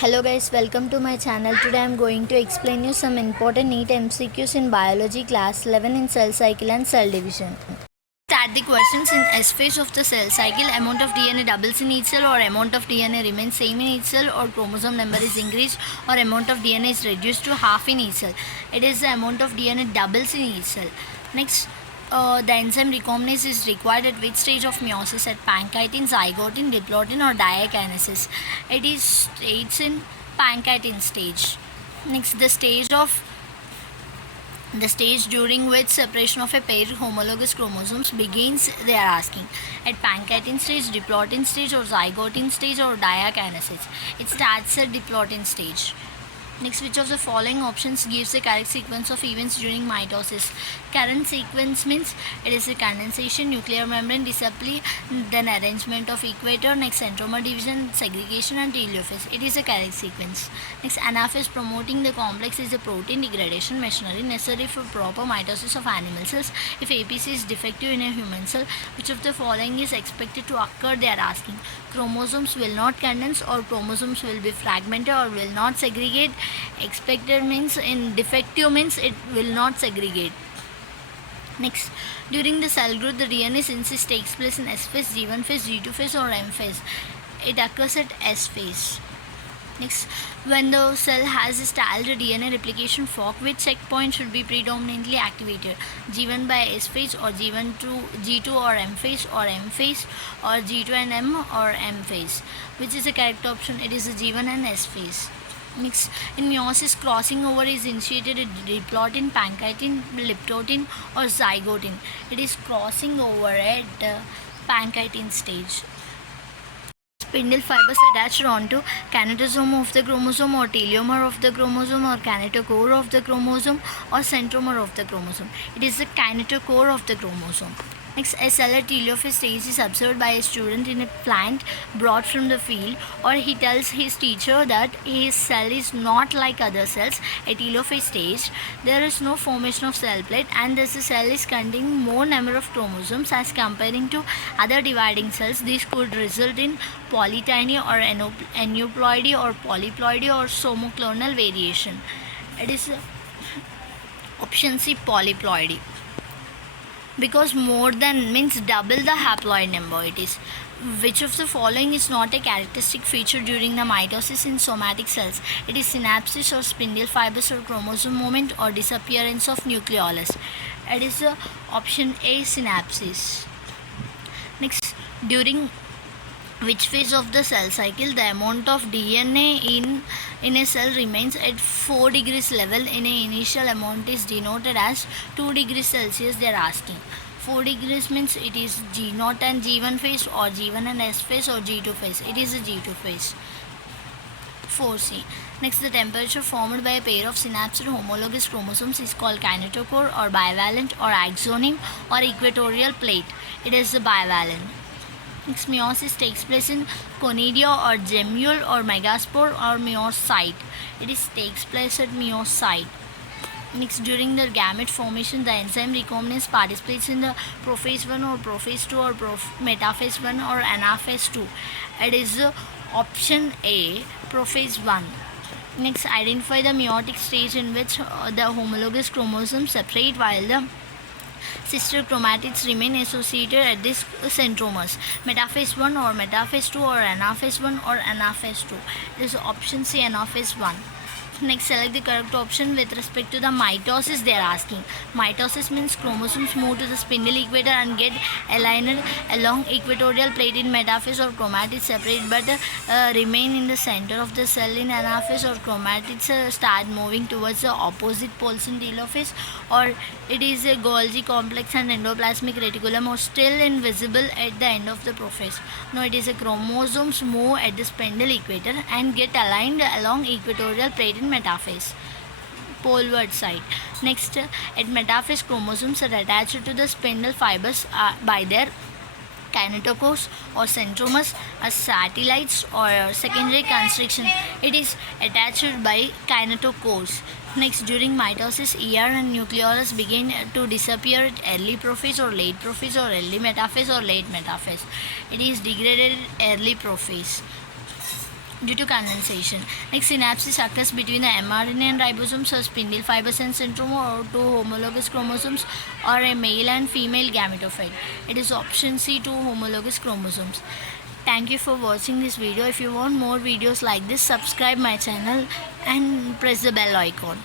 Hello guys, welcome to my channel. Today I am going to explain you some important Neet MCQs in biology class 11 in cell cycle and cell division. Start the questions. In S phase of the cell cycle, amount of DNA doubles in each cell, or amount of DNA remains same in each cell, or chromosome number is increased, or amount of DNA is reduced to half in each cell. It is the amount of DNA doubles in each cell. Next, the enzyme recombinase is required at which stage of meiosis? At pancreatin, zygotin, diplotin, or diakinesis? It is states in pancreatin stage. Next, the stage during which separation of a pair of homologous chromosomes begins, they are asking. At pancreatin stage, diplotin stage, or zygotin stage, or diakinesis? It starts at diplotin stage. Next, which of the following options gives the correct sequence of events during mitosis? Current sequence means it is a condensation, nuclear membrane disassembly, then arrangement of equator, next centromer division, segregation, and telophase. It is a correct sequence. Next, anaphase promoting the complex is a protein degradation machinery necessary for proper mitosis of animal cells. If APC is defective in a human cell, which of the following is expected to occur? They are asking. Chromosomes will not condense, or chromosomes will be fragmented, or will not segregate. Expected means in defective means it will not segregate. Next, during the cell growth, the DNA synthesis takes place in S phase, G1 phase, G2 phase, or M phase. It occurs at S phase. Next, when the cell has a stalled DNA replication fork, which checkpoint should be predominantly activated? G1 by S phase, or G1 to G2 or M phase, or M phase, or G2 and M, or M phase? Which is the correct option? It is the G1 and S phase. Next, in meiosis, crossing over is initiated at diplotin, pancreatin, liptotin, or zygotin. It is crossing over at pancreatin stage. Spindle fibers attached onto kinetosome of the chromosome, or telomere of the chromosome, or kinetochore of the chromosome, or centromere of the chromosome. It is the kinetochore of the chromosome. Next, a cell at telophase stage is observed by a student in a plant brought from the field, or he tells his teacher that his cell is not like other cells. At telophase stage, there is no formation of cell plate, and thus the cell is containing more number of chromosomes as comparing to other dividing cells. This could result in polytyny, or aneuploidy, or polyploidy, or somoclonal variation. It is option C, polyploidy, because more than means double the haploid number. It is. Which of the following is not a characteristic feature during the mitosis in somatic cells? It is synapsis, or spindle fibers, or chromosome movement, or disappearance of nucleolus. It is option A, synapsis. Next, during which phase of the cell cycle the amount of DNA in a cell remains at 4 degrees level? In a initial amount is denoted as 2 degrees Celsius. They are asking. 4 degrees means it is G0 and G1 phase, or G1 and S phase, or G2 phase. It is a G2 phase. 4C. Next, the temperature formed by a pair of synapsed homologous chromosomes is called kinetochore, or bivalent, or axoneme, or equatorial plate. It is the bivalent. Next, meiosis takes place in conidia, or gemule, or megaspore, or meiocyte. It takes place at meiocyte. Next, during the gamete formation, the enzyme recombinase participates in the prophase 1, or prophase 2, or metaphase 1, or anaphase 2. It is option A, prophase 1. Next, identify the meiotic stage in which the homologous chromosomes separate while the sister chromatids remain associated at these centromeres. Metaphase 1, or metaphase 2, or anaphase 1, or anaphase 2. This is option C, anaphase 1. Next, select the correct option with respect to the mitosis. They are asking. Mitosis means chromosomes move to the spindle equator and get aligned along equatorial plate in metaphase, or chromatids separate but remain in the center of the cell in anaphase, or chromatids start moving towards the opposite poles in telophase, or it is a Golgi complex and endoplasmic reticulum, or still invisible at the end of the prophase. No, it is a chromosomes move at the spindle equator and get aligned along equatorial plate in metaphase, poleward side. Next, at metaphase, chromosomes are attached to the spindle fibers by their kinetochores, or centromeres, as satellites, or secondary constriction. It is attached by kinetochores. Next, during mitosis, ER and nucleolus begin to disappear at early prophase, or late prophase, or early metaphase, or late metaphase. It is degraded early prophase. due to condensation. Next, synapses occurs between the mRNA and ribosomes or spindle fibers and centromere or two homologous chromosomes or a male and female gametophyte. It is option C, two homologous chromosomes. Thank you for watching this video. If you want more videos like this, subscribe my channel and press the bell icon.